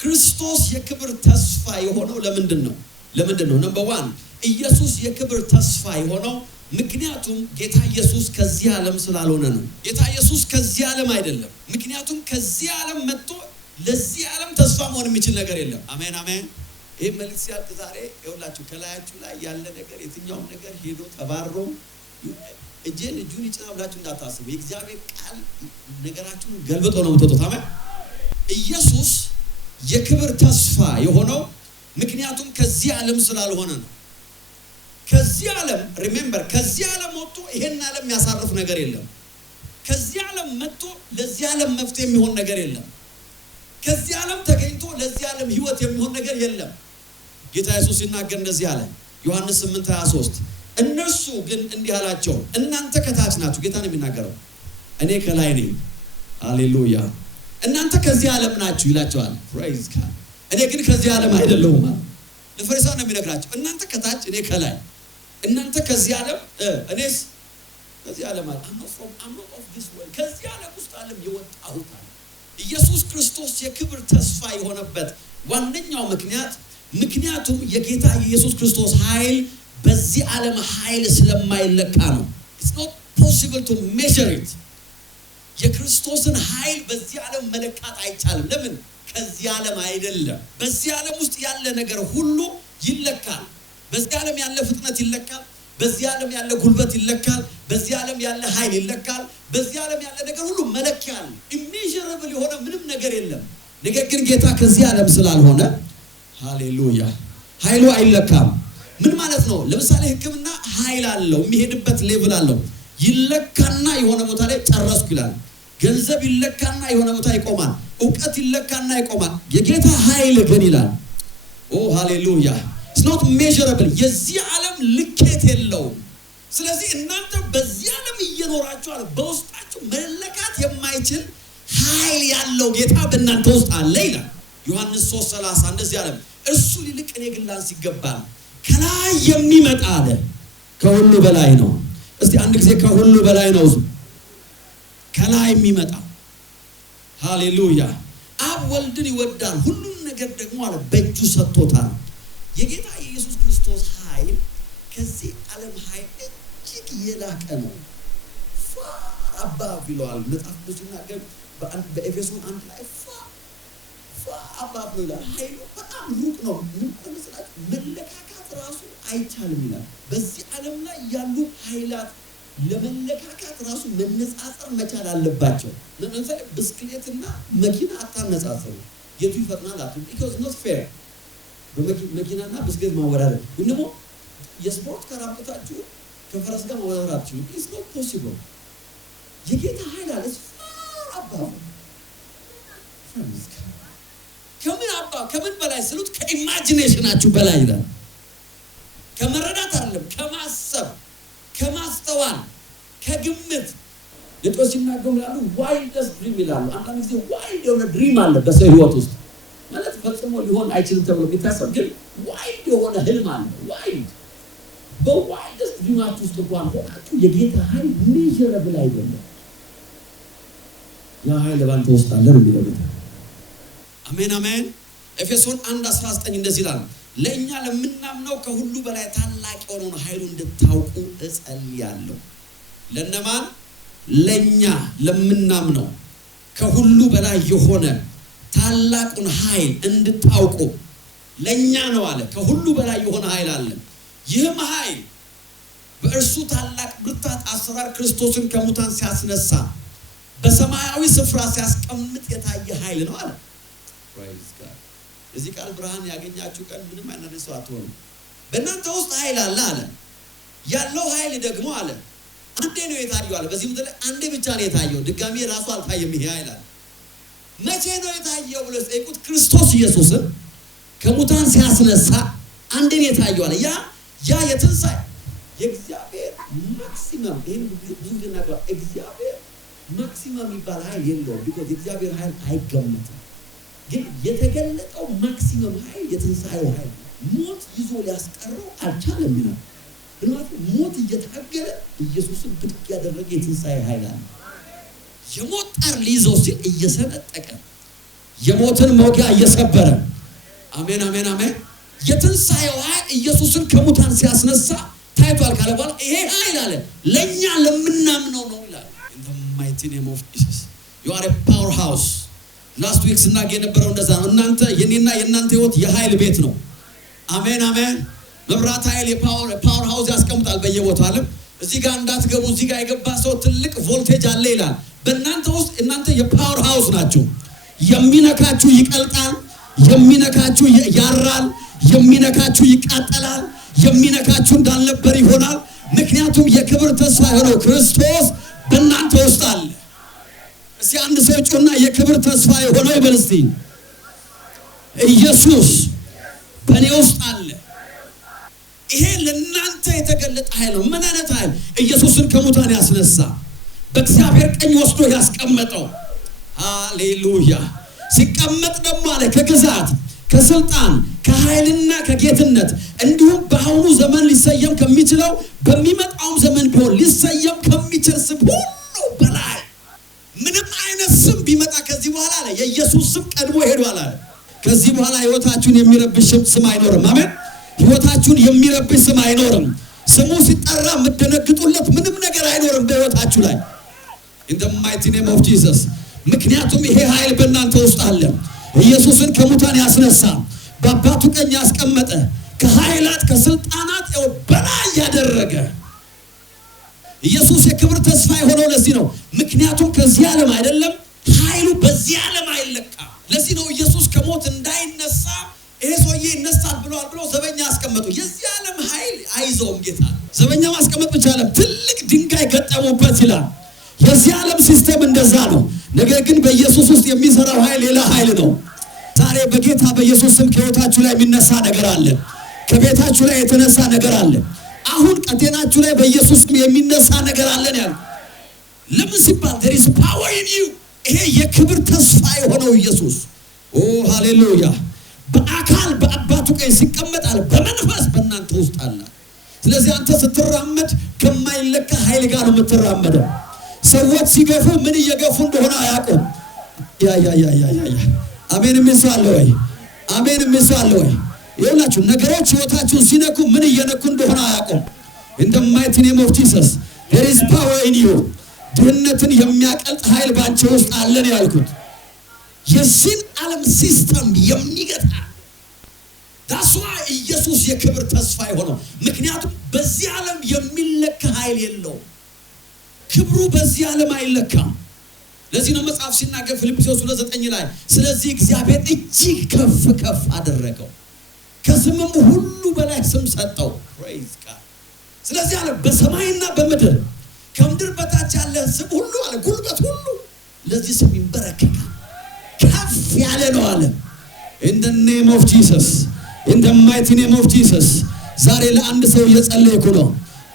ክርስቶስ የክብር ተስፋ የሆነው ለምንድነው? ነምበር 1 ኢየሱስ የክብር ተስፋ የሆነው ምክንያቱም ጌታ ኢየሱስ ከዚህ ዓለም ስላልሆነ ነው። ጌታ ኢየሱስ ከዚህ ዓለም አይደለም። ምክንያቱም ከዚህ ዓለም መጥቶ ለዚህ ዓለም ተስፋ መሆን የሚችል ነገር የለም። አሜን አሜን። ይሄ መልእክት ሲያልቅ ዛሬ ይኸውላችሁ ከላያችሁ ላይ ያለ ነገር የትኛውም ነገር ሄዶ ተባሮ እጁን ይጭናብላችሁ እንዳታስቡ። የእግዚአብሔር ቃል ነገራችሁን ገልብጦ ነው የምትወጡት። አሜን። ኢየሱስ የክብር ተስፋ የሆነው ምክንያቱም ከዚህ ዓለም ስላልሆነ ነው። ከዚህ ዓለም ሪሜምበር ከዚህ ዓለም ወጥቶ ይሄን ዓለም ያሳርፍ ነገር የለም። ከዚህ ዓለም መጥቶ ለዚህ ዓለም መፍትሄ የሚሆን ነገር የለም። ከዚህ ዓለም ተገኝቶ ለዚህ ዓለም ህይወት የሚሆን ነገር የለም። ጌታ ኢየሱስ ሲናገር እንደዚህ አለ ዮሐንስ 8:23 እነርሱ ግን እንዲህ አላቸው እናንተ ከታች ናችሁ። ጌታ ነው የሚናገረው። እኔ ከላይ ነኝ። ሃሌሉያ። እናንተ ከዚህ ዓለም ናችሁ ይላቸዋል። ፕሬዝ ጋድ። እኔ ግን ከዚህ ዓለም አይደለሁም ማለት ለፈሪሳውያን ነው የሚነግራቸው። እናንተ ከታች እኔ ከላይ። እናንተ ከዚህ ዓለም እኔስ ከዚህ ዓለም አለ I'm not of this world። ከዚህ ዓለም ውስጥ ዓለም የወጣሁት አለ። ኢየሱስ ክርስቶስ የክብር ተስፋ የሆነበት ዋነኛው ምክንያቱም የጌታ ኢየሱስ ክርስቶስ ኃይል በዚህ ዓለም ኃይል ስለማይለካ ነው። It's not possible to measure it። የክርስቶስን ኃይል በዚህ ዓለም መለካት አይቻልም። ለምን? ከዚህ ዓለም አይደለም። በዚህ ዓለም ውስጥ ያለ ነገር ሁሉ ይለካል። በዚህ ዓለም ያለ ፍጥነት ይለካል። በዚህ ዓለም ያለ ጉልበት ይለካል። በዚህ ዓለም ያለ ኃይል ይለካል። በዚህ ዓለም ያለ ነገር ሁሉ መለኪያ አለ። immeasurable የሆነ ምንም ነገር የለም። ነገር ግን ጌታ ከዚህ ዓለም ስላልሆነ ሃሌሉያ ኃይሉ አይለካም። ምን ማለት ነው? ለምሳሌ ሕክምና ኃይል አለው፣ የሚሄድበት ሌቭል አለው። ይለካና የሆነ ቦታ ላይ ጨረስኩ ይላል። ገንዘብ ይለካና የሆነ ቦታ ይቆማል። ዕውቀት ይለካና ይቆማል። የጌታ ኃይል ግን ይላል ሃሌሉያ it's not measurable። የዚህ ዓለም ልኬት የለውም። ስለዚህ እናንተ በዚህ ዓለም እየኖራችሁ አለ በውስጣችሁ መለካት የማይችል ኃይል ያለው ጌታ በእናንተ ውስጥ አለ ይላል ዮሐንስ 3:30 እንደዚህ አለ እሱ ሊልቅ እኔ ግን ላንስ ይገባል። ከላይ የሚመጣ አለ ከሁሉ በላይ ነው። እስቲ አንድ ጊዜ ከሁሉ በላይ ነው ከላይ የሚመጣ ሃሌሉያ። አብ ወልድን ይወዳል ሁሉን ነገር ደግሞ አለ በእጁ ሰጥቶታል። የጌታ ኢየሱስ ክርስቶስ ኃይል ከዚህ ዓለም ኃይል እጅግ የላቀ ነው። አባብ ይለዋል መጽሐፍ ቅዱስናገር በኤፌሶን 1 ላይ አባብ ይላል። ኃይሉ በጣም ሩቅ ነው። ምን ተመስላችሁ? መለካካት ራሱ አይቻልም ይላል። በዚህ ዓለም ላይ ያሉ ኃይላት ለመለካካት ራሱ መነጻጸር መቻል አለባቸው። ለምሳሌ ብስክሌትና መኪና አታነጻጽሩ። የቱ ይፈጥናል አትሉ። because not fair። በመኪናና ብስክሌት ማወዳደር እንደሞ የስፖርት ካራምታችሁ ከፈረስ ጋር ማወዳደር አትችሉ። it's not possible። የጌታ ኃይል አለ አባብ ከምን በላይ ስሉት ከኢማጂኔሽናችሁ በላይ ይላል። ከመረዳት አይደለም፣ ከማሰብ ከማስተዋል ከግምት ለጦስ ሲናገሩ ያሉ ዋይልድስ ድሪም ይላሉ። አንዳንድ ጊዜ ዋይልድ የሆነ ድሪም አለ በሰው ህይወት ውስጥ ማለት ፈጽሞ ሊሆን አይችልም ተብሎ የሚታሰብ ግን ዋይልድ የሆነ ህልም አለ። ዋይልድ በዋይልድስ ድሪማችሁ ውስጥ እንኳን ሆናችሁ የጌታ ኃይል ሚጀረብል አይደለም። ያ ኃይል ባንተ ውስጥ አለ ነው የሚለው ጌታ። አሜን አሜን። ኤፌሶን 1:19 እንደዚህ ይላል ለኛ ለምናምነው ከሁሉ በላይ ታላቅ የሆነውን ኃይሉ እንድታውቁ እጸልያለሁ። ለነማን? ለኛ ለምናምነው ከሁሉ በላይ የሆነ ታላቁን ኃይል እንድታውቁ ለኛ ነው አለ። ከሁሉ በላይ የሆነ ኃይል አለ። ይህም ኃይል በእርሱ ታላቅ ብርታት አሰራር ክርስቶስን ከሙታን ሲያስነሳ በሰማያዊ ስፍራ ሲያስቀምጥ የታየ ኃይል ነው አለ። ፕሬዝ ጋድ። እዚህ ቃል ብርሃን ያገኛችሁ ቀን ምንም አይነት ሰው አትሆኑ። በእናንተ ውስጥ ኃይል አለ አለ። ያለው ኃይል ደግሞ አለ አንዴ ነው የታየው አለ። በዚህ ምድር ላይ አንዴ ብቻ ነው የታየው። ድጋሚ ራሱ አልታየም። ይሄ ኃይል አለ። መቼ ነው የታየው ብሎ ጠይቁት። ክርስቶስ ኢየሱስን ከሙታን ሲያስነሳ አንዴ ነው የታየው አለ። ያ የትንሣኤ የእግዚአብሔር ማክሲመም ይሄን ብዙ ነገር እግዚአብሔር ማክሲመም ይባል ኃይል የለውም። ቢኮዝ የእግዚአብሔር ኃይል አይገመትም። ግን የተገለጠው ማክሲመም ኃይል የትንሣኤው ኃይል ሞት ይዞ ሊያስቀረው አልቻለም ይላል። ሞት እየታገለ ኢየሱስን ብድግ ያደረገ የትንሣኤ ኃይል አለ። የሞት ጣር ሊይዘው ሲል እየሰነጠቀ የሞትን መውጊያ እየሰበረ አሜን አሜን አሜን የትንሣኤው ኃይል ኢየሱስን ከሙታን ሲያስነሳ ታይቷል ካለ በኋላ ይሄ ኃይል አለ ለኛ ለምናምነው ነው ይላል። in the mighty name of Jesus you are a powerhouse last week ስናገ የነበረው እንደዛ ነው። እናንተ የኔና የናንተ ህይወት የኃይል ቤት ነው። አሜን አሜን መብራት ኃይል የፓወር ሃውስ ያስቀምጣል በየቦታው አለ። እዚህ ጋር እንዳትገቡ እዚህ ጋር የገባ ሰው ትልቅ ቮልቴጅ አለ ይላል። በእናንተ ውስጥ እናንተ የፓወር ሃውስ ናችሁ። የሚነካችሁ ይቀልጣል፣ የሚነካችሁ ያራል፣ የሚነካችሁ ይቃጠላል፣ የሚነካችሁ እንዳልነበር ይሆናል። ምክንያቱም የክብር ተስፋ የሆነው ክርስቶስ በእናንተ ውስጥ አለ። እስቲ አንድ ሰው ጮና የክብር ተስፋ የሆነው ይበልስቲ ኢየሱስ በእኔ ውስጥ አለ። ይሄ ለእናንተ የተገለጠ ኃይል ነው። ምን አይነት ኃይል? ኢየሱስን ከሙታን ያስነሳ በእግዚአብሔር ቀኝ ወስዶ ያስቀመጠው። ሃሌሉያ። ሲቀመጥ ደግሞ አለ ከግዛት ከስልጣን ከኃይልና ከጌትነት እንዲሁም በአሁኑ ዘመን ሊሰየም ከሚችለው በሚመጣው ዘመን ቢሆን ሊሰየም ከሚችል ስም ሁሉ በላይ ምንም አይነት ስም ቢመጣ ከዚህ በኋላ አለ የኢየሱስ ስም ቀድሞ ሄዷል አለ። ከዚህ በኋላ ህይወታችሁን የሚረብሽ ስም አይኖርም። አሜን። ህይወታችሁን የሚረብሽ ስም አይኖርም። ስሙ ሲጠራ የምትደነግጡለት ምንም ነገር አይኖርም በህይወታችሁ ላይ in the mighty name of Jesus። ምክንያቱም ይሄ ኃይል በእናንተ ውስጥ አለ። ኢየሱስን ከሙታን ያስነሳ በአባቱ ቀኝ ያስቀመጠ ከኃይላት ከስልጣናት በላይ ያደረገ ኢየሱስ የክብር ተስፋ የሆነው ለዚህ ነው። ምክንያቱም ከዚህ ዓለም አይደለም፣ ኃይሉ በዚህ ዓለም አይለካም። ለዚህ ነው ኢየሱስ ከሞት እንዳይነሳ ይሄ ሰውዬ ይነሳል ብሎ ዘበኛ አስቀመጡ። የዚህ ዓለም ኃይል አይዘውም ጌታ። ዘበኛ ማስቀመጥ ብቻ አይደለም፣ ትልቅ ድንጋይ ገጠሙበት ይላል። የዚህ ዓለም ሲስተም እንደዛ ነው። ነገር ግን በኢየሱስ ውስጥ የሚሰራው ኃይል ሌላ ኃይል ነው። ዛሬ በጌታ በኢየሱስ ስም ከህይወታችሁ ላይ የሚነሳ ነገር አለ። ከቤታችሁ ላይ የተነሳ ነገር አለ። አሁን ከጤናችሁ ላይ በኢየሱስ ስም የሚነሳ ነገር አለን ያለው ለምን ሲባል there is power in you። ይሄ የክብር ተስፋ የሆነው ኢየሱስ ሃሌሉያ በአካል በአባቱ ቀኝ ሲቀመጣል፣ በመንፈስ በእናንተ ውስጥ አለ። ስለዚህ አንተ ስትራመድ ከማይለካ ኃይል ጋር ነው የምትራመደው። ሰዎች ሲገፉ ምን እየገፉ እንደሆነ አያውቁም። ያ አሜን የሚሰዋል ወይ? አሜን የሚሰዋል ወይ? ይኸውላችሁ ነገሮች ህይወታችሁን ሲነኩ ምን እየነኩ እንደሆነ አያውቁም። in the mighty name of Jesus there is power in you። ድህነትን የሚያቀልጥ ኃይል ባንቺ ውስጥ አለ ነው ያልኩት። የዚህን ዓለም ሲስተም የሚገታ that's why ኢየሱስ የክብር ተስፋ የሆነው ምክንያቱም በዚህ ዓለም የሚለካ ኃይል የለውም። ክብሩ በዚህ ዓለም አይለካም። ለዚህ ነው መጽሐፍ ሲናገር ፊልጵስዩስ 2:9 ላይ ስለዚህ እግዚአብሔር እጅግ ከፍ ከፍ አደረገው ከስምም ሁሉ በላይ ስም ሰጠው። praise God። ስለዚህ አለ በሰማይና በምድር ከምድር በታች ያለ ስም ሁሉ አለ ጉልበት ሁሉ ለዚህ ስም ይንበረከካል። ከፍ ያለ ነው አለ in the name of Jesus in the mighty name of Jesus። ዛሬ ለአንድ ሰው እየጸለይኩ ነው።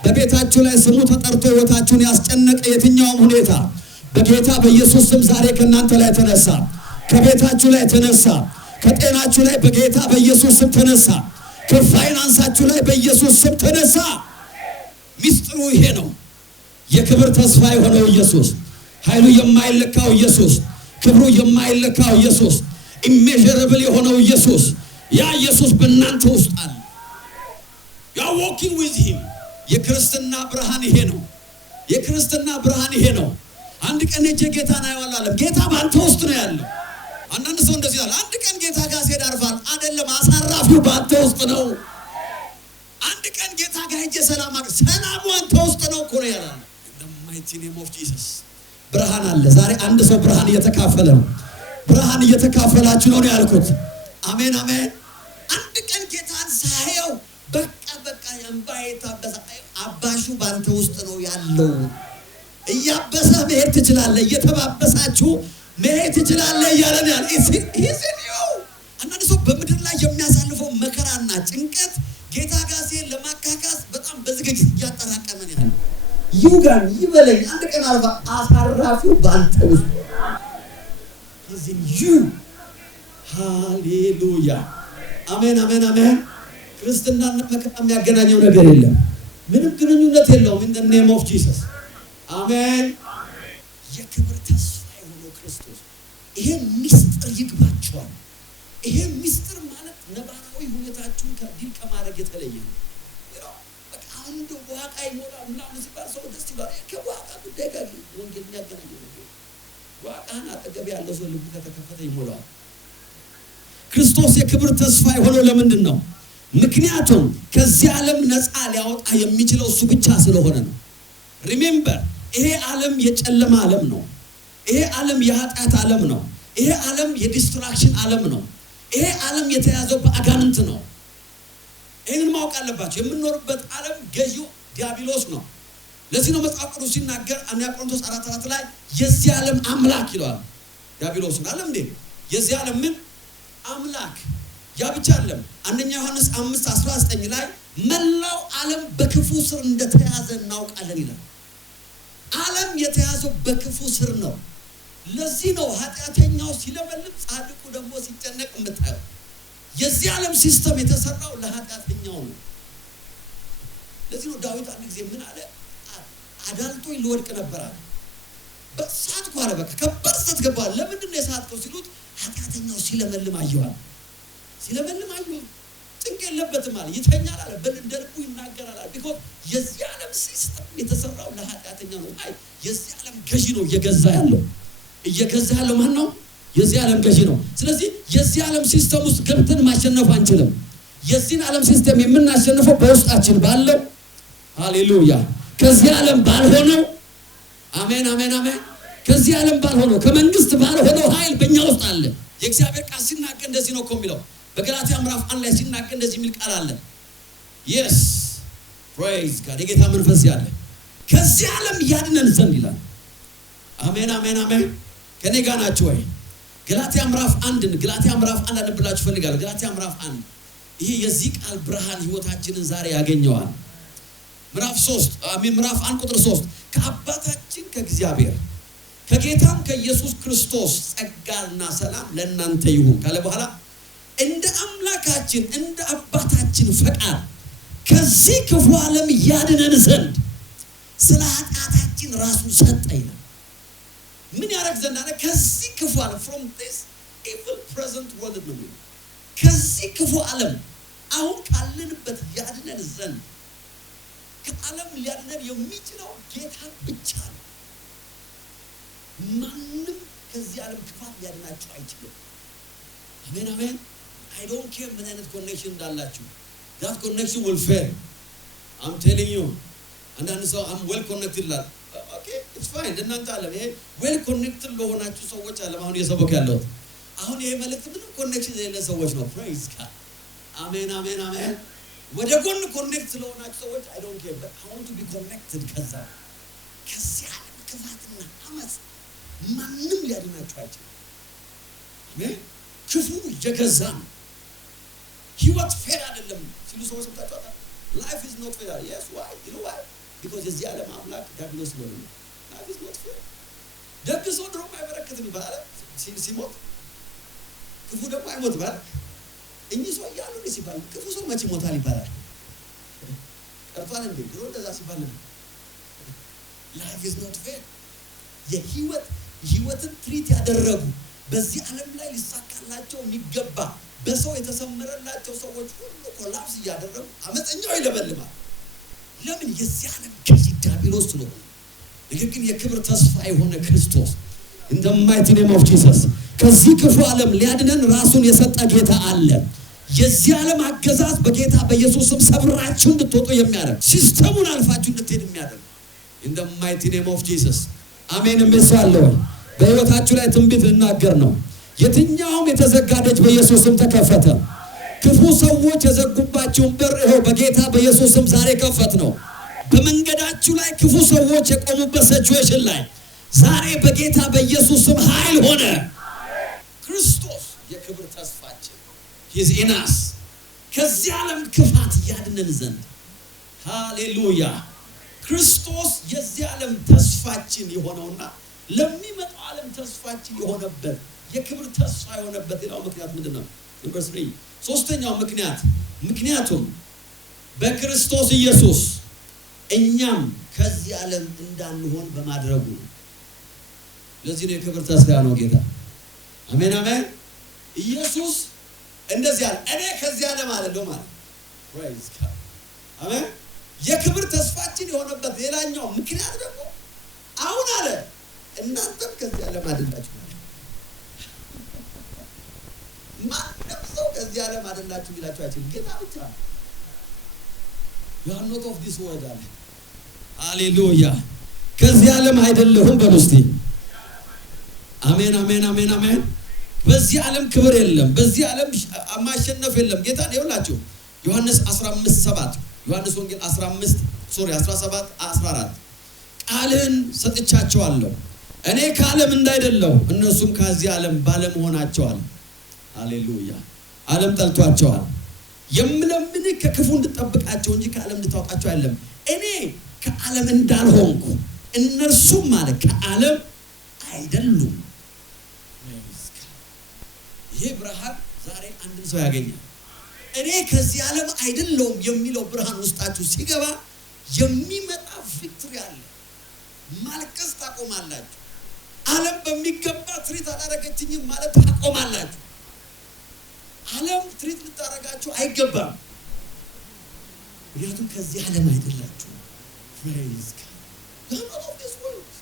በቤታችሁ ላይ ስሙ ተጠርቶ ህይወታችሁን ያስጨነቀ የትኛውም ሁኔታ በጌታ በኢየሱስ ስም ዛሬ ከናንተ ላይ ተነሳ። ከቤታችሁ ላይ ተነሳ። ከጤናችሁ ላይ በጌታ በኢየሱስ ስም ተነሳ። ከፋይናንሳችሁ ላይ በኢየሱስ ስም ተነሳ። ሚስጥሩ ይሄ ነው። የክብር ተስፋ የሆነው ኢየሱስ፣ ኃይሉ የማይለካው ኢየሱስ፣ ክብሩ የማይለካው ኢየሱስ፣ immeasurable የሆነው ኢየሱስ፣ ያ ኢየሱስ በእናንተ ውስጥ አለ። you are walking with him። የክርስትና ብርሃን ይሄ ነው። የክርስትና ብርሃን ይሄ ነው። አንድ ቀን እጄ ጌታን አየዋለሁ። ጌታ ባንተ ውስጥ ነው ያለው። አንዳንድ ሰው እንደዚህ ይላል፣ አንድ ቀን ጌታ ጋር ሲሄድ አርፋል። አይደለም፣ አሳራፊው ባንተ ውስጥ ነው። አንድ ቀን ጌታ ጋር ሄጄ ሰላም አንተ ውስጥ ነው እኮ ነው ያለው። in the mighty name of Jesus ብርሃን አለ። ዛሬ አንድ ሰው ብርሃን እየተካፈለ ነው። ብርሃን እየተካፈላችሁ ነው ያልኩት። አሜን አሜን። አንድ ቀን ጌታን ሳየው በቃ ያንባዬ ታበሳ አባሹ ባንተ ውስጥ ነው ያለው። እያበሰ መሄድ ትችላለህ፣ እየተባበሳችሁ መሄድ ትችላለህ እያለን ያለ አንዳንድ ሰው በምድር ላይ የሚያሳልፈው መከራና ጭንቀት ጌታ ጋር ሲሄድ ለማካካስ በጣም በዝግጅት እያጠራቀመ ነው ያለው። ይውጋን ይበለኝ አንድ ቀን አልባ አሳራፊው ባንተ ውስጥ ይዝን ሃሌሉያ አሜን አሜን አሜን። ክርስትናና መከራ የሚያገናኘው ነገር የለም፣ ምንም ግንኙነት የለውም። in the name of Jesus አሜን። የክብር ተስፋ የሆነው ክርስቶስ ይሄ ሚስጥር ሚስጥር ይግባቸዋል። ይሄ ሚስጥር ማለት ነባራዊ ሁኔታችሁን ከዲል ከማድረግ የተለየ ነው። በቃ አንድ ዋቃ ይሞላል ምናምን ሲባል ሰው ደስ ይላል። ከዋቃ ጉዳይ ጋር ወንጌል የሚያገናኝ ነው። ዋቃን አጠገብ ያለው ሰው ልቡ ከተከፈተ ይሞላል። ክርስቶስ የክብር ተስፋ የሆነው ለምንድን ነው? ምክንያቱም ከዚህ ዓለም ነፃ ሊያወጣ የሚችለው እሱ ብቻ ስለሆነ ነው። ሪሜምበር ይሄ ዓለም የጨለማ ዓለም ነው። ይሄ ዓለም የኃጢአት ዓለም ነው። ይሄ ዓለም የዲስትራክሽን ዓለም ነው። ይሄ ዓለም የተያዘው በአጋንንት ነው። ይሄንን ማወቅ አለባችሁ። የምንኖርበት ዓለም ገዢው ዲያብሎስ ነው። ለዚህ ነው መጽሐፍ ቅዱስ ሲናገር አንደኛ ቆሮንቶስ 4:4 ላይ የዚህ ዓለም አምላክ ይለዋል ዲያብሎስ ነው። ዓለም እንዴ የዚህ ዓለም ምን አምላክ ያ ብቻ አይደለም። አንደኛ ዮሐንስ 5:19 ላይ መላው ዓለም በክፉ ስር እንደተያዘ እናውቃለን ይላል። ዓለም የተያዘው በክፉ ስር ነው። ለዚህ ነው ኃጢአተኛው ሲለበልብ ጻድቁ ደግሞ ሲጨነቅ የምታየው። የዚህ ዓለም ሲስተም የተሰራው ለኃጢአተኛው ነው። ለዚህ ነው ዳዊት አንድ ጊዜ ምን አለ? አዳልጦኝ ልወድቅ ነበር አለ። በሳት ቋረ በቃ ከባድ ሰት ገባ። ለምንድን ነው የሳትከው ሲሉት ኃጢአተኛው ሲለመልም አየዋል። ሲለመልም አየዋል። ጭንቅ የለበትም አለ። ይተኛል አለ። በእንደልቡ ይናገራል አለ። ቢኮዝ የዚህ ዓለም ሲስተም የተሰራው ለኃጢአተኛው ነው። አይ የዚህ ዓለም ገዢ ነው እየገዛ ያለው ማን ነው? የዚህ ዓለም ገዢ ነው። ስለዚህ የዚህ ዓለም ሲስተም ውስጥ ገብተን ማሸነፍ አንችልም። የዚህን ዓለም ሲስተም የምናሸንፈው በውስጣችን ባለው ሃሌሉያ ከዚህ ዓለም ባልሆነው አሜን አሜን አሜን ከዚህ ዓለም ባልሆነው ከመንግስት ባልሆነው ኃይል በእኛ ውስጥ አለ። የእግዚአብሔር ቃል ሲናገር እንደዚህ ነው እኮ የሚለው። በገላትያ ምዕራፍ 1 ላይ ሲናገር እንደዚህ የሚል ቃል አለ። yes praise God የጌታ መንፈስ ያለ ከዚህ ዓለም ያድነን ዘንድ ይላል። አሜን አሜን አሜን ከኔ ጋር ናችሁ ወይ? ገላትያ ምዕራፍ 1 አንብላችሁ ፈልጋለሁ። ገላትያ ምዕራፍ 1 ይሄ የዚህ ቃል ብርሃን ህይወታችንን ዛሬ ያገኘዋል። ምዕራፍ 1 ቁጥር 3 ከአባታችን ከእግዚአብሔር ከጌታም ከኢየሱስ ክርስቶስ ጸጋና ሰላም ለእናንተ ይሁን ካለ በኋላ እንደ አምላካችን እንደ አባታችን ፈቃድ ከዚህ ክፉ ዓለም ያድነን ዘንድ ስለ ኃጢአታችን ራሱን ሰጠ ይላል። ምን ያደርግ ዘንድ አለ? ከዚህ ክፉ ዓለም from this evil present world ነው። ከዚህ ክፉ ዓለም አሁን ካለንበት ያድነን ዘንድ ከዓለም ሊያድነን የሚችለው ጌታ ብቻ ነው። ማንም ከዚህ ዓለም ክፋት ሊያድናችሁ አይችልም። አሜን አሜን I don't care ምን አይነት ኮኔክሽን እንዳላችሁ that connection will fail. I'm telling you and then so I'm well connected ይላል። okay it's fine እናንተ አለ ይሄ well connected ለሆናችሁ ሰዎች አለ አሁን የሰበከ ያለው አሁን ይሄ መልእክት ምንም ኮኔክሽን የሌለ ሰዎች ነው። praise God አሜን አሜን አሜን ወደ ጎን ኮኔክት ስለሆናችሁ ሰዎች I don't care but I want to be connected ከዚህ ዓለም ክፋትና አመጽ ማንም ሊያድናችሁ አይችልም። አሜን ክፉ የገዛ ነው። ህይወት ፌር አይደለም ሲሉ ሰዎች ሰምታችኋል። life is not fair. yes why you know why because የዚህ ዓለም አምላክ ዲያብሎስ ነው። life is not fair ደግ ሰው ድሮም አይበረከትም ይባላል ሲሞት ክፉ ደግሞ አይሞት ይባላል። እኚህ ሰው ያሉ ሲባል ክፉ ሰው መቼ ሞታል ይባላል። ቀርቷል እንዴ ድሮ እንደዛ ሲባል ነው። life is not fair የህይወትን ትሪት ያደረጉ በዚህ ዓለም ላይ ሊሳካላቸው የሚገባ በሰው የተሰመረላቸው ሰዎች ሁሉ ኮላፕስ እያደረጉ አመፀኛው ይለበልማል። ለምን? የዚህ ዓለም ገዢ ዲያብሎስ ነው። ነገር ግን የክብር ተስፋ የሆነ ክርስቶስ in the mighty name of Jesus ከዚህ ክፉ ዓለም ሊያድነን ራሱን የሰጠ ጌታ አለ። የዚህ ዓለም አገዛዝ በጌታ በኢየሱስ ስም ሰብራችሁ እንድትወጡ የሚያደርግ ሲስተሙን አልፋችሁ እንድትሄዱ የሚያደርግ in the mighty name of Jesus አሜን። መስዋዕለው በህይወታችሁ ላይ ትንቢት ልናገር ነው። የትኛውም የተዘጋ ደጅ በኢየሱስ ስም ተከፈተ። ክፉ ሰዎች የዘጉባችሁን በር ይኸው በጌታ በኢየሱስ ስም ዛሬ ከፈት ነው። በመንገዳችሁ ላይ ክፉ ሰዎች የቆሙበት ሲቹዌሽን ላይ ዛሬ በጌታ በኢየሱስ ስም ኃይል ሆነ። ክርስቶስ የክብር ተስፋችን is in us ከዚህ ዓለም ክፋት ያድነን ዘንድ ሃሌሉያ። ክርስቶስ የዚህ ዓለም ተስፋችን የሆነውና ለሚመጣው ዓለም ተስፋችን የሆነበት የክብር ተስፋ የሆነበት ሌላው ምክንያት ምንድነው? ነምበር 3 ሶስተኛው ምክንያቱም በክርስቶስ ኢየሱስ እኛም ከዚህ ዓለም እንዳንሆን በማድረጉ። ለዚህ ነው የክብር ተስፋ ነው ጌታ። አሜን አሜን ኢየሱስ እንደዚህ አለ እኔ ከዚህ ዓለም አይደለሁም ማለት praise God አሜን የክብር ተስፋችን የሆነበት ሌላኛው ምክንያት ደግሞ አሁን አለ እናንተም ከዚህ ዓለም አይደላችሁ ማንም ሰው ከዚህ ዓለም አይደላችሁ ቢላችሁ አይችልም ጌታ ብቻ you are not of this world አለ ሃሌሉያ ከዚህ ዓለም አይደለሁም በሉስቲ አሜን አሜን አሜን አሜን በዚህ ዓለም ክብር የለም በዚህ ዓለም ማሸነፍ የለም ጌታ ይኸውላችሁ ዮሐንስ 15:7 ዮሐንስ ወንጌል 17:14 ቃልን ሰጥቻቸዋለሁ እኔ ከዓለም እንዳይደለሁ እነሱም ከዚህ ዓለም ባለመሆናቸዋል ሃሌሉያ ዓለም ጠልቷቸዋል የምለምን ከክፉ እንድጠብቃቸው እንጂ ከዓለም እንድታውቃቸው አይደለም እኔ ከዓለም እንዳልሆንኩ እነርሱም ማለት ከዓለም አይደሉም ይሄ ብርሃን ዛሬ አንድ ሰው ያገኛል እኔ ከዚህ ዓለም አይደለሁም የሚለው ብርሃን ውስጣችሁ ሲገባ የሚመጣ ቪክቶሪ አለ ማልቀስ ታቆማላችሁ ዓለም በሚገባ ትሪት አላረገችኝም ማለት ታቆማላችሁ ዓለም ትሪት ልታረጋችሁ አይገባም ምክንያቱም ከዚህ ዓለም አይደላችሁ praise God not of this world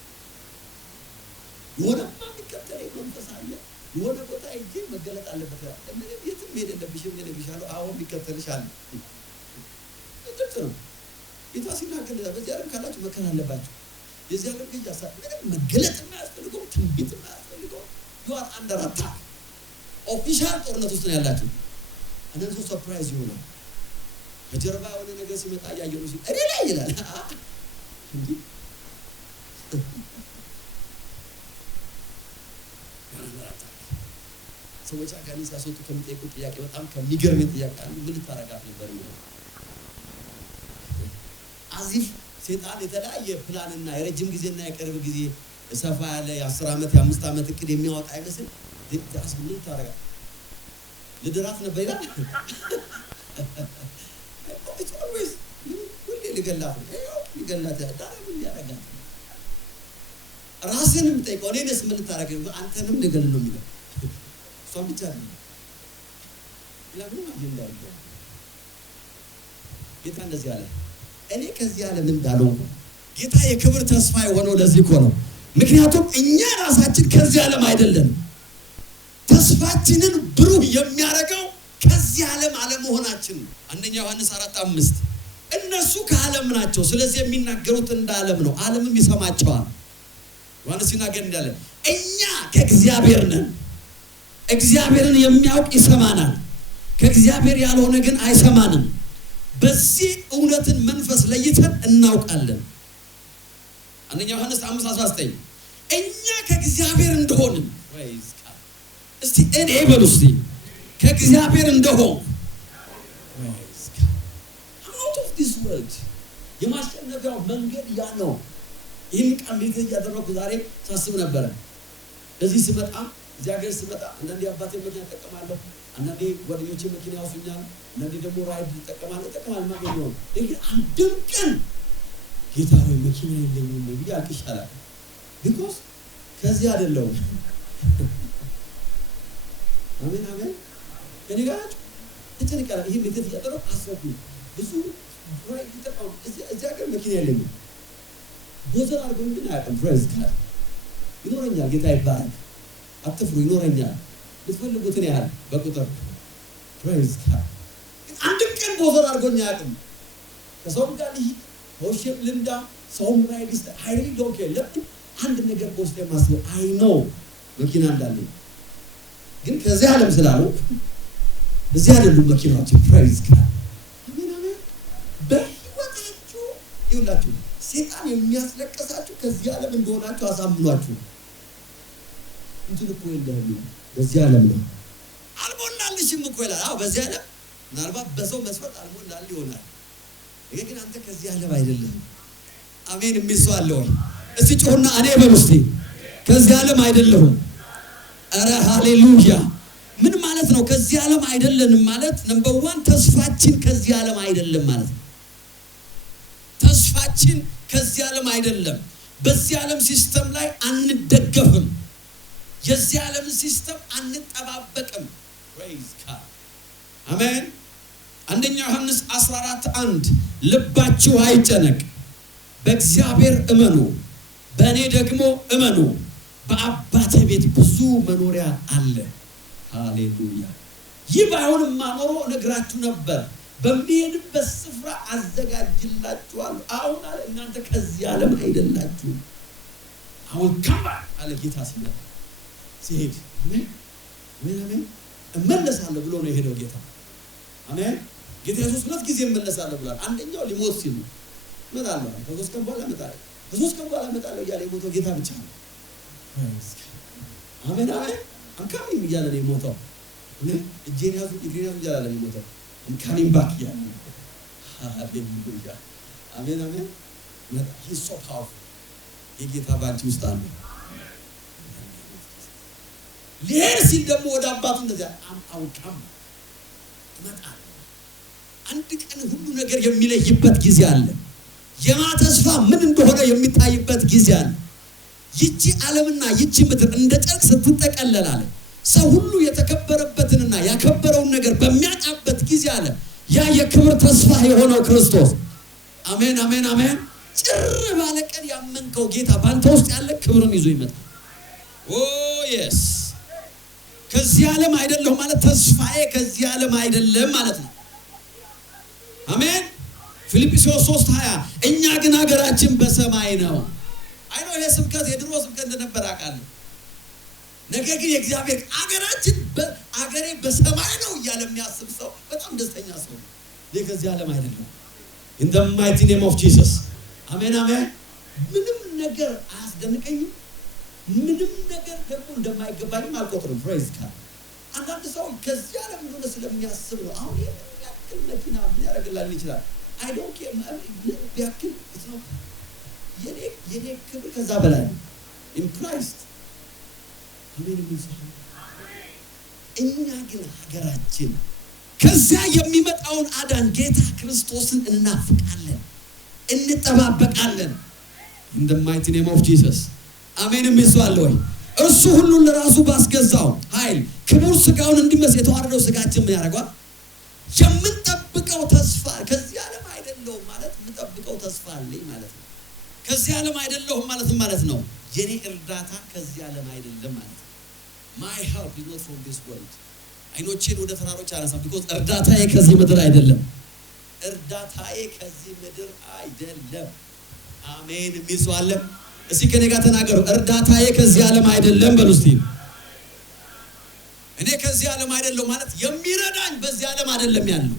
ወደ ማንከተለኝ መንፈስ አለ ወደ ቦታ እጄ መገለጥ አለበት እኔ የትም ሄደ እንደብሽም ገለብሻለሁ አሁን ቢከተልሻል እጥጥ ነው ይታሲናከለ በዚህ ዓለም ካላችሁ መከራ አለባችሁ የዚህ ዓለም ግያሳ ምንም መገለጥ የማያስፈልገው ትንቢት የማያስፈልገው you are under attack ኦፊሻል ጦርነት ውስጥ ነው ያላችሁ እነሱ ሰርፕራይዝ ይሆናል በጀርባ ወደ ነገር ሲመጣ ያየው ነው እኔ ላይ ይላል እንዴ ሰዎች አጋንንት ያስወጡ ከሚጠይቁት ጥያቄ በጣም ከሚገርም ጥያቄ አለ ምን ልታረጋት ነበር ነው አዚፍ ሰይጣን የተለያየ ፕላንና የረጅም ጊዜና የቅርብ ጊዜ ሰፋ ያለ የ10 ዓመት የ5 ዓመት እቅድ የሚያወጣ አይመስል ዲክታስ ምን ልታረጋት ልድራት ነበር ይላል it's always ሁሌ ልገላት ልገላት ታዲያ ምን ያረጋት ራስንም ጠይቀው እኔስ ምን ልታረጋ አንተንም ልገል ነው የሚለው ሷም ብቻ ነው ለምን አጀንዳው ጌታ እንደዚህ አለ እኔ ከዚህ ዓለም እንዳልሆንኩ ጌታ የክብር ተስፋ የሆነው ለዚህ እኮ ነው ምክንያቱም እኛ ራሳችን ከዚህ ዓለም አይደለም ተስፋችንን ብሩህ የሚያረጋው ከዚህ ዓለም አለመሆናችን አንደኛ ዮሐንስ 4:5 እነሱ ከዓለም ናቸው ስለዚህ የሚናገሩት እንደ ዓለም ነው ዓለምም ይሰማቸዋል ዮሐንስ ሲናገር እንዳለ እኛ ከእግዚአብሔር ነን እግዚአብሔርን የሚያውቅ ይሰማናል ከእግዚአብሔር ያልሆነ ግን አይሰማንም በዚህ እውነትን መንፈስ ለይተን እናውቃለን አንደኛ ዮሐንስ 5:19 እኛ ከእግዚአብሔር እንደሆንን praise God እስቲ እኔ በሉስቲ ከእግዚአብሔር እንደሆን praise God out of this world የማሸነፊያው መንገድ ያ ነው ይህን ቃል ያደረኩ ዛሬ ሳስብ ነበር እዚህ ስመጣ እዚህ ሀገር ስመጣ አንዳንዴ አባቴ መኪና ተጠቀማለሁ አንዳንዴ ጓደኞቼ መኪና ያውሱኛል አንዳንዴ ደግሞ ራይድ ተጠቀማለሁ ማገኘው ግን አንድም ቀን ጌታ ሆይ መኪና የለኝም ነው ያልቅሻለሁ because ከዚህ አይደለም አሜን አሜን እኔ ጋር ተጨንቀላ ይሄ ቤተት ያደረው አስረኩ ብዙ ራይድ ተጠቀሙ እዚህ ሀገር መኪና የለኝም ቦዘር አርገው ምን ያቀም praise God ይኖረኛል ጌታ ይባርክ አትፍሩ ይኖረኛል ልትፈልጉትን ያህል በቁጥር praise God አንድም ቀን ቦዘር አርጎኛ ያቀም ከሰው ጋር ሆሽም ልንዳ ሰው ራይድስ I really don't care ለምን አንድ ነገር ቦስቴ ማስበው I know መኪና እንዳለኝ ግን ከዚህ ዓለም ስላለው እዚህ አይደሉም መኪናዎች praise God አሜን አሜን በህይወታችሁ ይውላችሁ ሰይጣን የሚያስለቅሳችሁ ከዚህ ዓለም እንደሆናችሁ አሳምኗችሁ እንትን እኮ የለም በዚህ ዓለም ነው አልሞላልሽም እኮ ይላል አዎ በዚህ ዓለም ምናልባት በሰው መስፈርት አልሞላል ይሆናል ግን አንተ ከዚህ ዓለም አይደለም አሜን የሚስዋል ወይ እስቲ ጮህና እኔ በሉስቲ ከዚህ ዓለም አይደለሁም አረ ሃሌሉያ ምን ማለት ነው ከዚህ ዓለም አይደለንም ማለት ነምበር 1 ተስፋችን ከዚህ ዓለም አይደለም ማለት ነው ተስፋችን ከዚህ ዓለም አይደለም በዚህ ዓለም ሲስተም ላይ አንደገፍም የዚህ ዓለም ሲስተም አንጠባበቅም። praise God አሜን። አንደኛ ዮሐንስ 14:1 ልባችሁ አይጨነቅ፣ በእግዚአብሔር እመኑ፣ በእኔ ደግሞ እመኑ፣ በአባቴ ቤት ብዙ መኖሪያ አለ። ሃሌሉያ። ይህ ባይሆንማ ኖሮ ነግራችሁ ነበር፣ በሚሄድበት ስፍራ አዘጋጅላችኋለሁ። አሁን አለ እናንተ ከዚህ ዓለም አይደላችሁም። አሁን ካባ አለ ጌታ ሲሄድ ምን እመለሳለሁ ብሎ ነው የሄደው ጌታ። አሜን። ጌታ ኢየሱስ ሁለት ጊዜ እመለሳለሁ ብሏል። አንደኛው ሊሞት ሲል እመጣለሁ፣ ከሶስት ቀን በኋላ እመጣለሁ፣ ከሶስት ቀን በኋላ እመጣለሁ እያለ የሞተው ጌታ ብቻ ነው። አሜን አሜን። አንካሚም እያለ ነው የሞተው። እጄን ያዙ እግሬን ያዙ እያለ ነው የሞተው። አንካሚም ባክ እያለ ነው። ሃሌሉያ አሜን አሜን። He's so powerful። የጌታ ባንቺ ውስጥ አለ። ሊሄድ ሲል ደግሞ ወደ አባቱ እንደዚያ አውቃም ይመጣል። አንድ ቀን ሁሉ ነገር የሚለይበት ጊዜ አለ። የማ ተስፋ ምን እንደሆነ የሚታይበት ጊዜ አለ። ይቺ ዓለምና ይቺ ምድር እንደ ጨርቅ ስትጠቀለል አለ ሰው ሁሉ የተከበረበትንና ያከበረውን ነገር በሚያጣበት ጊዜ አለ ያ የክብር ተስፋ የሆነው ክርስቶስ አሜን አሜን አሜን ጭር ባለ ቀን ያመንከው ጌታ ባንተ ውስጥ ያለ ክብርን ይዞ ይመጣል። ኦ የስ ከዚህ ዓለም አይደለም ማለት ተስፋዬ ከዚህ ዓለም አይደለም ማለት ነው። አሜን። ፊልጵስዩስ 3:20 እኛ ግን ሀገራችን በሰማይ ነው። አይኖ ይሄ ስብከት የድሮ ስብከት እንደነበር አውቃለሁ። ነገር ግን የእግዚአብሔር አገሬ በሰማይ ነው እያለ የሚያስብ ሰው በጣም ደስተኛ ሰው ነው። ከዚህ ዓለም አይደለም። in the mighty name of Jesus አሜን አሜን። ምንም ነገር አያስደንቀኝም፣ ምንም ነገር ደግሞ እንደማይገባኝም አልቆጥርም። praise God አንዳንድ ሰው ከዚህ ዓለም እንደሆነ ስለሚያስብ ነው አሁን ያክል መኪና ምን ያደርግላል ይችላል። I don't care ያክል ነው የኔ ክብር ከዛ በላይ ነው in Christ አሜን ይመስል እኛ ግን ሀገራችን ከዚያ የሚመጣውን አዳን ጌታ ክርስቶስን እናፍቃለን፣ እንጠባበቃለን። in the mighty name of Jesus አሜን ይመስል ወይ እሱ ሁሉን ለራሱ ባስገዛው ኃይል ክቡር ስጋውን እንዲመስል የተዋረደው ስጋችን ምን ያደርጋል? የምንጠብቀው ተስፋ ከዚህ ዓለም አይደለም ማለት የምንጠብቀው ተስፋ አለኝ ማለት ነው። ከዚህ ዓለም አይደለም ማለት ነው የኔ እርዳታ ከዚህ ዓለም አይደለም ማለት ነው። my help is not from this world አይኖቼን ወደ ተራሮች አነሳም because እርዳታዬ ከዚህ ምድር አይደለም። እርዳታዬ ከዚህ ምድር አይደለም። አሜን የሚስዋለ እስኪ ከኔ ጋር ተናገሩ። እርዳታዬ ከዚህ ዓለም አይደለም በሉ እስቲ። እኔ ከዚህ ዓለም አይደለም ማለት የሚረዳኝ በዚህ ዓለም አይደለም ያለው።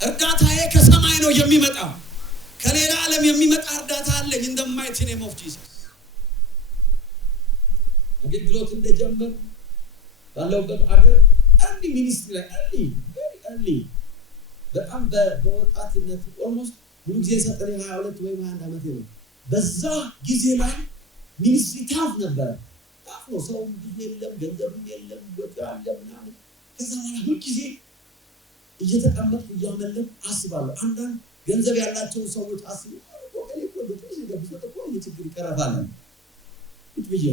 እርዳታዬ ከሰማይ ነው የሚመጣው። ከሌላ ዓለም የሚመጣ እርዳታ አለኝ in the mighty name of Jesus። አገልግሎት እንደጀመር ባለውበት አገር አንድ ሚኒስትሪ ላይ አንድ በጣም በወጣትነት ኦልሞስት ሙሉ ጊዜ ሰጠኝ 22 ወይ 21 አመት ነው። በዛ ጊዜ ላይ ሚኒስትሪ ታፍ ነበር። ታፍ ነው ሰው ብዙ የለም፣ ገንዘብ የለም፣ ወጣ ለምናምን ከዛ በኋላ ሁሉ ጊዜ እየተቀመጥኩ እያመለኩ አስባለሁ። አንዳንድ ገንዘብ ያላቸው ሰዎች አስቡ ወገኔ ወደ ትንሽ ገብቶ ተቆይ ችግር ይቀርባል ይጥብየ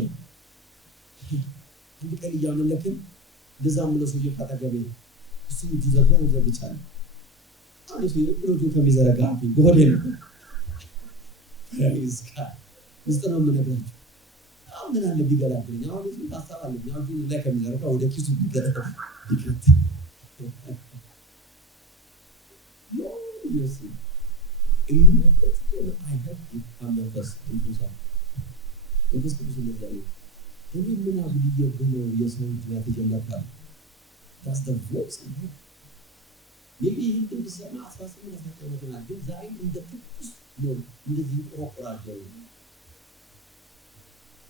አንድ ቀን እያመለክን እንደዛም ነው ሰው እየፈታገበ እሱ ይዘጋው ዘብቻለ አሁን እሱ ይብሮጁ ከሚዘረጋ በሆዴ ነው ይስካ ምስተናው ምንነግራችሁ አሁን ምን አለ ቢገላግልኝ አሁን እሱ ታሳባለኝ አሁን ላይ ከሚዘረጋ ወደ ኪሱ ቢገለጥ ይከት ነው ይስ ኢሚዲየት I have to መንፈስ ቅዱስ ለዛሬ ምን አብዲየ ብሎ የሰው ልጅ ተጀመረ that's the voice of God maybe ይሄን ብሰማ 18 ዓመት ግን ዛሬ እንደ ትኩስ ነው እንደዚህ ቆራቆራጀው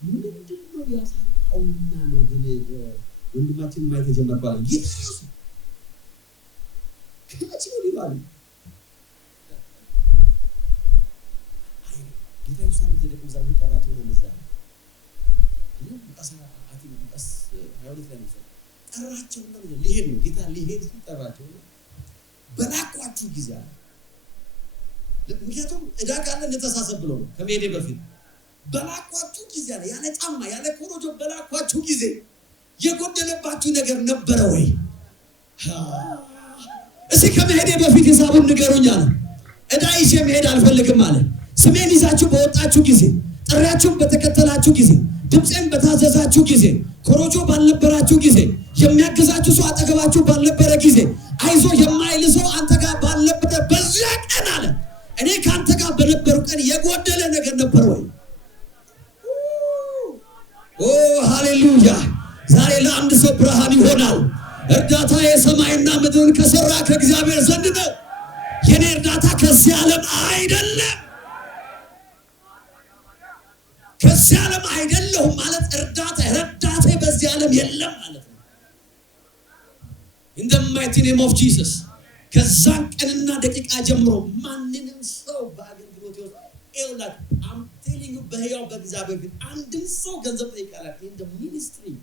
ምንድነው ያሳጣውና ነው ግን ወንድማችን ማየት ተጀመረ ኢየሱስ ከመቼው ሊባል ጌታ ኢየሱስን ደግሞ ዛሬ ተራቸው ነው መዛው ሃይወት ላይ ነው ተራቸው ነው ሊሄድ ነው ጌታ ሊሄድ ተራቸው በላቋችሁ ጊዜ አለ። ምክንያቱም እዳ ካለ እንተሳሰብ ብሎ ነው ከመሄዴ በፊት በላኳችሁ ጊዜ ያለ ጫማ ያለ ኮሮጆ በላኳችሁ ጊዜ የጎደለባችሁ ነገር ነበረ ወይ? እስኪ ከመሄዴ በፊት ሂሳቡን ንገሩኝ አለ። ዕዳ ይዤ መሄድ አልፈልግም አለ። ስሜን ይዛችሁ በወጣችሁ ጊዜ፣ ጥሪያችሁን በተከተላችሁ ጊዜ፣ ድምፄን በታዘዛችሁ ጊዜ፣ ኮሮጆ ባልነበራችሁ ጊዜ፣ የሚያግዛችሁ ሰው አጠገባችሁ ባልነበረ ጊዜ፣ አይዞ የማይል ሰው አንተ ጋር ባልነበረ በዚያ ቀን አለ እኔ ካንተ ጋር በነበሩ ቀን የጎደለ ነገር ነበር ወይ? ኦ ሃሌሉያ! ዛሬ ለአንድ ሰው ብርሃን ይሆናል። እርዳታ የሰማይና ምድርን ከሰራ ከእግዚአብሔር ዘንድ ነው። የኔ እርዳታ ከዚህ ዓለም አይደለም። ከዚህ ዓለም አይደለሁም ማለት ረዳቴ በዚህ ዓለም የለም ማለት ነው። in the mighty name of Jesus ከዛን ቀንና ደቂቃ ጀምሮ ማንንም ሰው በአገልግሎት ይወጣ I'm telling you በሕያው በእግዚአብሔር ፊት አንድን ሰው ገንዘብ ጠይቃለሁ in the ministry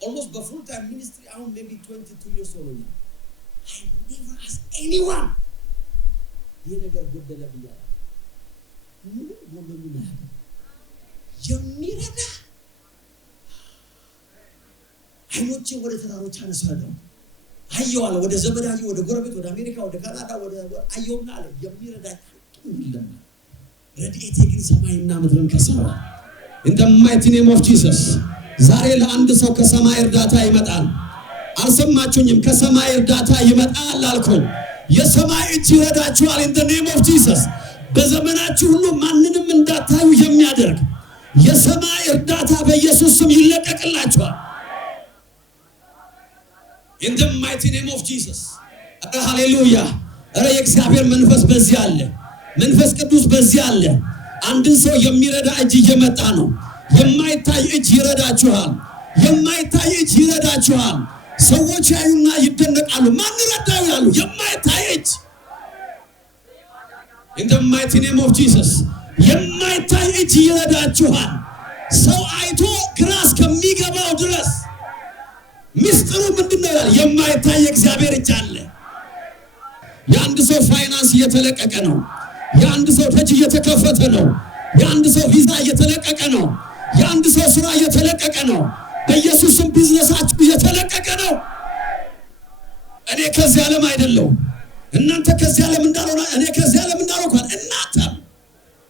almost the full time ministry around maybe 22 years old now I never asked anyone ይሄ ነገር ጎደለ ብያለሁ ምንም ጎደሉ ነው የሚረዳ አይኖቼ ወደ ተራሮች አነሳለሁ አየዋለ ወደ ዘመዳዬ ወደ ጎረቤት ወደ አሜሪካ ወደ ካናዳ ወደ አየውና አለ የሚረዳ የለም ረድኤቴ ግን ሰማይና ምድርን ከሰራ in the mighty name of Jesus ዛሬ ለአንድ ሰው ከሰማይ እርዳታ ይመጣል። አልሰማችሁኝም? ከሰማይ እርዳታ ይመጣል አልኩኝ። የሰማይ እጅ ይረዳችኋል in the name of Jesus በዘመናችሁ ሁሉ ማንንም እንዳታዩ የሚያደርግ የሰማይ እርዳታ በኢየሱስ ስም ይለቀቅላችኋል in the mighty name of Jesus ሃሌሉያ! ኧረ የእግዚአብሔር መንፈስ በዚህ አለ። መንፈስ ቅዱስ በዚህ አለ። አንድን ሰው የሚረዳ እጅ እየመጣ ነው። የማይታይ እጅ ይረዳችኋል። የማይታይ እጅ ይረዳችኋል። ሰዎች ያዩና ይደነቃሉ። ማን ረዳው ይላሉ። የማይታይ እጅ in the mighty name of Jesus የማይታይ እጅ ይረዳችኋል። ሰው አይቶ ግራ እስከሚገባው ድረስ ሚስጥሩ ምንድነው ይላል። የማይታይ እግዚአብሔር እጅ አለ። የአንድ ሰው ፋይናንስ እየተለቀቀ ነው። የአንድ ሰው ደጅ እየተከፈተ ነው። የአንድ ሰው ቪዛ እየተለቀቀ ነው። የአንድ ሰው ስራ እየተለቀቀ ነው። በኢየሱስም ቢዝነሳችሁ እየተለቀቀ ነው። እኔ ከዚህ ዓለም አይደለሁም። እናንተ ከዚህ ዓለም እንዳልሆነ እኔ ከዚህ ዓለም እንዳልሆንኩ እናንተ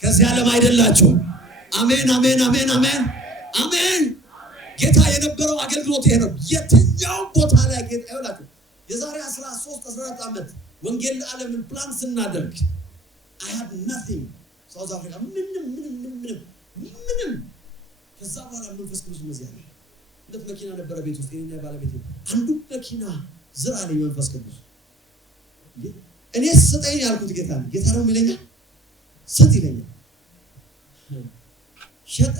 ከዚህ ዓለም አይደላችሁ። አሜን አሜን አሜን አሜን አሜን። ጌታ የነበረው አገልግሎት ይሄ ነው። የትኛው ቦታ ላይ ጌታ ይላችሁ የዛሬ 13 14 ዓመት ወንጌል ለዓለምን ፕላን ስናደርግ I had nothing ሳውዝ አፍሪካ ምንም ከዛ በኋላ መንፈስ ቅዱስ መዚያ ነው። ሁለት መኪና ነበረ ቤት ውስጥ የኔና ባለቤቴ አንዱ መኪና ዝራ ላይ መንፈስ ቅዱስ እኔ ስጠኝ ያልኩት ጌታ ነው የሚለኛል ስጥ ይለኛል ሸጣ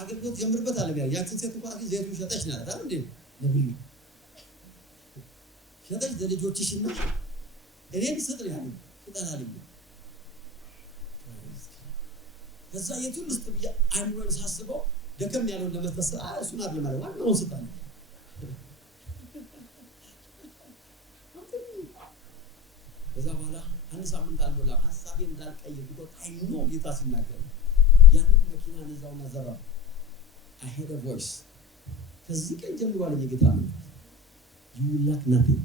አገልግሎት ጀምርበት አለ ቢያ ያችን ሴት እንኳን ዘይቱ ሸጠች ነው አይደል እንዴ ነብዩ ሸጠች ለልጆችሽና እኔን ስጥ ያለው ስጠናልኝ ከዛ የቱን ልስጥ ብዬ አይሙን ሳስበው ደከም ያለው ለመስጠት እሱን አይደለም ማለት ዋናውን ስጣኝ ከዛ በኋላ አንድ ሳምንት አልሞላ ሐሳቤን እንዳልቀይር ቢቆጥ አይኖ ጌታ ሲናገር ያንን መኪና ነዛውና ዘራ I heard a voice ከዚህ ቀን ጀምሮ አለኝ ጌታ ነው you lack nothing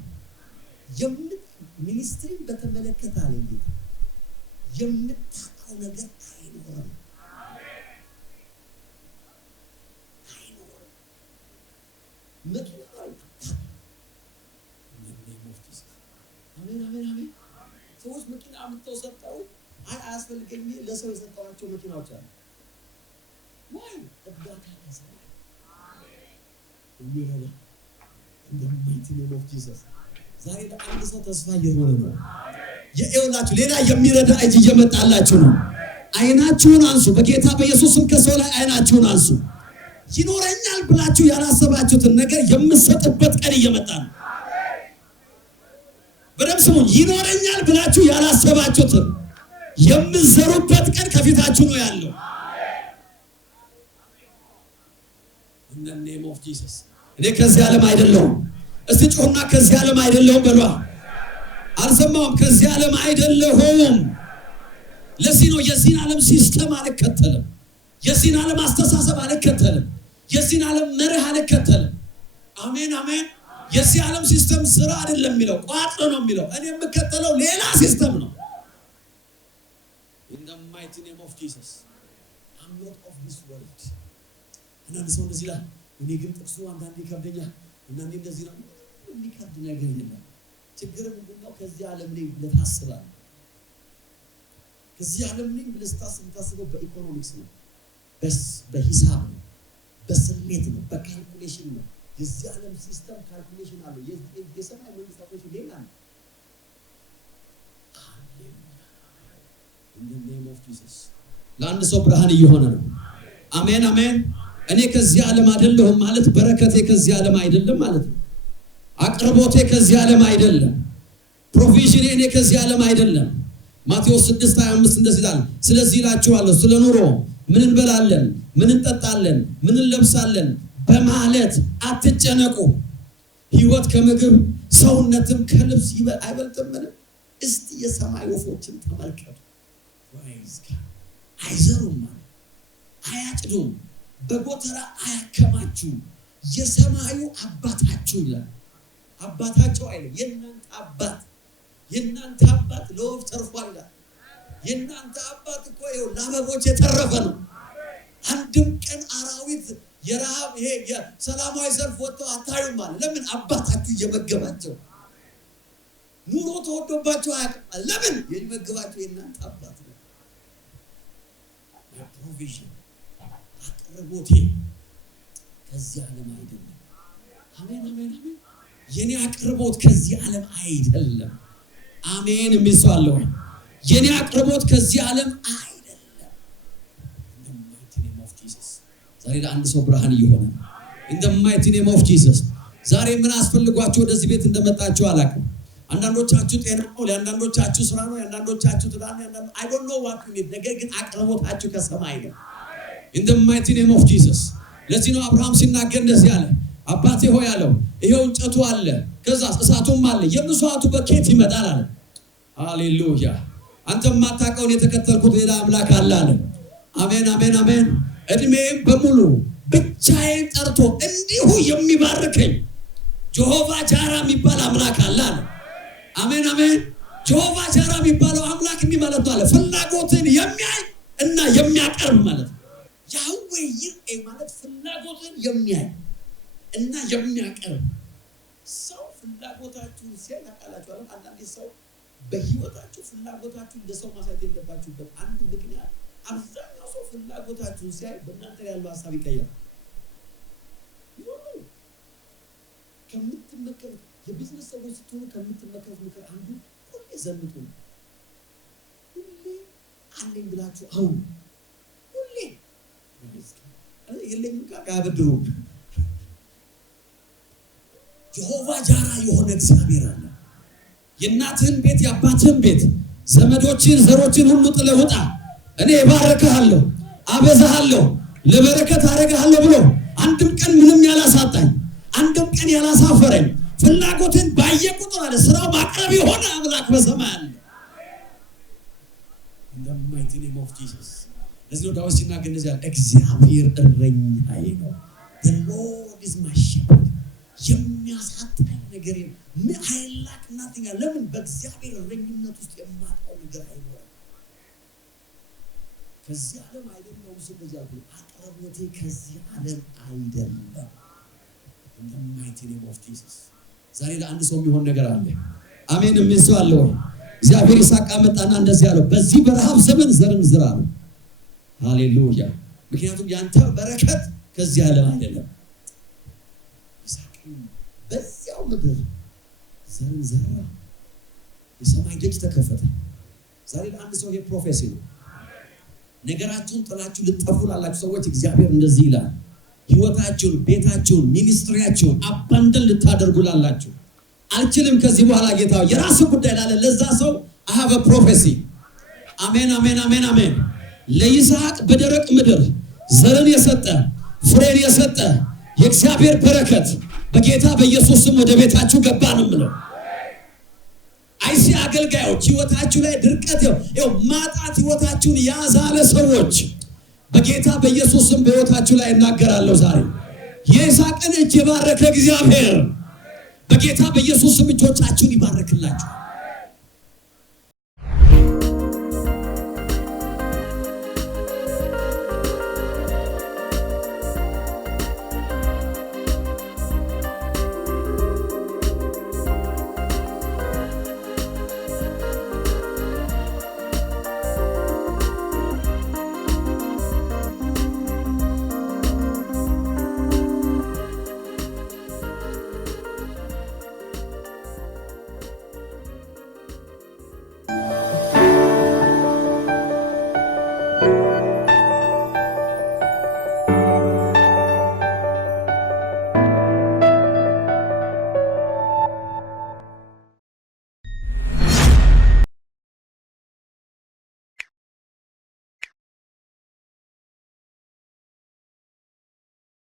ሚኒስትሪን በተመለከተ አለኝ ጌታ የምታውቀው ነገር አይኖርም መኪና አሜን ሰዎች መኪና አምጥተው ሰጠው አያስፈልገኝ ለሰው የሰጠዋቸው መኪናዎች አሉ ወይ እርዳታ ከሰማይ የሚረዳ in the mighty name of Jesus ዛሬ ለአንድ ሰው ተስፋ እየሆነ ነው የኤውላችሁ ሌላ የሚረዳ እጅ እየመጣላችሁ ነው አይናችሁን አንሱ በጌታ በኢየሱስ ስም ከሰው ላይ አይናችሁን አንሱ ይኖረኛል ብላችሁ ያላሰባችሁትን ነገር የምትሰጡበት ቀን እየመጣ ነው በደም ስሙ ይኖረኛል ብላችሁ ያላሰባችሁትን የምትዘሩበት ቀን ከፊታችሁ ነው ያለው in the name of Jesus እኔ ከዚህ ዓለም አይደለሁም እስቲ ጮህና ከዚህ ዓለም አይደለሁም በሏ አልሰማውም ከዚህ ዓለም አይደለሁም ለዚህ ነው የዚህን ዓለም ሲስተም አልከተልም፣ የዚህን ዓለም አስተሳሰብ አልከተልም፣ የዚህን ዓለም መርህ አልከተልም። አሜን አሜን። የዚህ ዓለም ሲስተም ስራ አይደለም የሚለው ቋጥሮ ነው የሚለው። እኔ የምከተለው ሌላ ሲስተም ነው። in the mighty name of Jesus I'm not of this world። አንዳንድ ሰው እንደዚህ ይላል፣ እኔ ግን ጥቅሱ አንዳንዴ ይከብደኛል እና እንደዚህ ነው። የሚከብድ ነገር የለም። ችግር ምንድነው? ከዚህ ዓለም ላይ ለታስባል። ከዚህ ዓለም ላይ ለታስበው በኢኮኖሚክስ ነው፣ በሂሳብ ነው፣ በስሌት ነው፣ በካልኩሌሽን ነው። የዚህ ዓለም ሲስተም ካልኩሌሽን አለው። የሰማይ መንግስታቶች ሌላ ነው። in the name of Jesus ለአንድ ሰው ብርሃን እየሆነ ነው። አሜን አሜን። እኔ ከዚህ ዓለም አይደለሁም ማለት በረከቴ ከዚህ ዓለም አይደለም ማለት ነው። አቅርቦቴ ከዚህ ዓለም አይደለም። ፕሮቪዥኔ እኔ ከዚህ ዓለም አይደለም። ማቴዎስ 6:25 እንደዚህ ይላል፣ ስለዚህ እላችኋለሁ ስለ ኑሮ ምን እንበላለን፣ ምን እንጠጣለን፣ ምን እንለብሳለን በማለት አትጨነቁ። ሕይወት ከምግብ ሰውነትም ከልብስ አይበልጥምን? እስቲ የሰማይ ወፎችን ተመልከቱ። አይዘሩም፣ አያጭዱም፣ በጎተራ አያከማቹም፣ የሰማዩ አባታችሁ ይላል። አባታቸው አይደለም፣ የእናንተ አባት ለወፍ ተርፏል ይላል። የእናንተ አባት እኮ ይኸው ለአበቦች የተረፈ ነው። አንድም ቀን አራዊት የረሃብ የሰላማዊ ሰልፍ ወጥተው አታዩም ማለት ለምን? አባታችሁ እየመገባቸው። ኑሮ ተወዶባቸው አያውቅም። ለምን? የሚመገባቸው የእናንተ አባት ነው። ፕሮቪዥን አቅርቦቴ ከዚህ ዓለም አይደለም። አሜን አሜን አሜን። የኔ አቅርቦት ከዚህ ዓለም አይደለም። አሜን የሚል ሰው አለ ወይ? የኔ አቅርቦት ከዚህ ዓለም አይደለም። in the mighty name of Jesus ዛሬ ለአንድ ሰው ብርሃን እየሆነ ነው። in the mighty name of Jesus ዛሬ ምን አስፈልጓችሁ ወደዚህ ቤት እንደመጣችሁ አላውቅም። አንዳንዶቻችሁ ጤና ነው፣ ለአንዳንዶቻችሁ ስራ ነው፣ ለአንዳንዶቻችሁ ትዳር ነው። I don't know what you need። ነገር ግን አቅርቦታችሁ ከሰማይ ነው። in the mighty name of Jesus ለዚህ ነው አብርሃም ሲናገር እንደዚህ አለ፣ አባቴ ሆይ አለው፣ ይሄው እንጨቱ አለ፣ ከዛ እሳቱም አለ፣ የመስዋዕቱ በኬት ይመጣል አለ። ሃሌሉያ። አንተ ማታውቀውን የተከተልኩት ሌላ አምላክ አለ አለ። አሜን አሜን አሜን። እድሜም በሙሉ ብቻዬን ጠርቶ እንዲሁ የሚባርከኝ ጀሆቫ ጃራ የሚባል አምላክ አለ አለ። አሜን አሜን። ጀሆቫ ጃራ የሚባለው አምላክ እንዲህ ማለት ነው አለ፣ ፍላጎትን የሚያይ እና የሚያቀርብ ማለት ነው። ያህዌ ይርኤ ማለት ፍላጎትን የሚያይ እና የሚያቀርብ ሰው። ፍላጎታችሁን ሲያይ ታውቃላችሁ አይደል? አንዳንዴ ሰው በህይወታችሁ ፍላጎታችሁን ለሰው ማሳየት የለባችሁበት አንዱ ምክንያት አብዛኛው ሰው ፍላጎታችሁን ሲያይ በእናንተ ያለው ሀሳብ ይቀየራል። ከምትመከሩ የቢዝነስ ሰዎች ስትሆኑ ከምትመከሩ ምክር አንዱ ሁሌ ዘንጡ ነው። ሁሌ አለኝ ብላችሁ አሁን ሁሌ የለኝም ካበድሩ ጀሆቫ ጃራ የሆነ እግዚአብሔር አለ። የእናትህን ቤት የአባትህን ቤት ዘመዶችን ዘሮችን ሁሉ ጥለህ ውጣ፣ እኔ እባርክሃለሁ፣ አበዛሃለሁ፣ ለበረከት አደርግሃለሁ ብሎ አንድም ቀን ምንም ያላሳጣኝ፣ አንድም ቀን ያላሳፈረኝ፣ ፍላጎትን ባየ ቁጥር አለ ስራው ማቅረብ የሆነ አምላክ በሰማይ አለ። in the mighty name of Jesus ለዚህ ነው ዳዊት ሲናገር እንደዚህ አለ፣ እግዚአብሔር እረኛዬ ነው። the Lord is my shepherd። የሚያሳጣኝ ነገር I lack nothing። ለምን? በእግዚአብሔር እረኝነት ውስጥ የማጣው ነገር አይኖርም። ከዚህ ዓለም አይደለም። ስለዚህ አቅርቦቴ ከዚህ ዓለም አይደለም። in the mighty name of Jesus ዛሬ ለአንድ ሰው የሚሆን ነገር አለ። አሜን የሚል ሰው አለ ወይ? እግዚአብሔር ይስሐቅ መጣና እንደዚህ አለው፣ በዚህ በረሃብ ዘመን ዘርን ዝራ ነው። ሃሌሉያ። ምክንያቱም ያንተ በረከት ከዚህ ዓለም አይደለም። ይስሐቅ በዚያው ምድር ዘርን ዘራ፣ የሰማይ ደጅ ተከፈተ። ዛሬ ለአንድ ሰው ይሄ ፕሮፌሲ ነው። ነገራችሁን ጥላችሁ ልትጠፉ ላላችሁ ሰዎች እግዚአብሔር እንደዚህ ይላል፣ ህይወታችሁን፣ ቤታችሁን፣ ሚኒስትሪያችሁን አባንደን ልታደርጉ ላላችሁ አልችልም ከዚህ በኋላ ጌታ የራስ ጉዳይ ላለ ለዛ ሰው I have a prophecy። አሜን አሜን አሜን አሜን። ለይስሐቅ በደረቅ ምድር ዘርን የሰጠ ፍሬን የሰጠ የእግዚአብሔር በረከት በጌታ በኢየሱስ ስም ወደ ቤታችሁ ገባ ነው የምለው። አይሲ አገልጋዮች ህይወታችሁ ላይ ድርቀት ማጣት ህይወታችሁን ያዛለ ሰዎች በጌታ በኢየሱስ ስም በህይወታችሁ ላይ እናገራለሁ ዛሬ የይስሐቅን እጅ የባረከ እግዚአብሔር በጌታ በኢየሱስ ስም እጆቻችሁን ይባርክላችሁ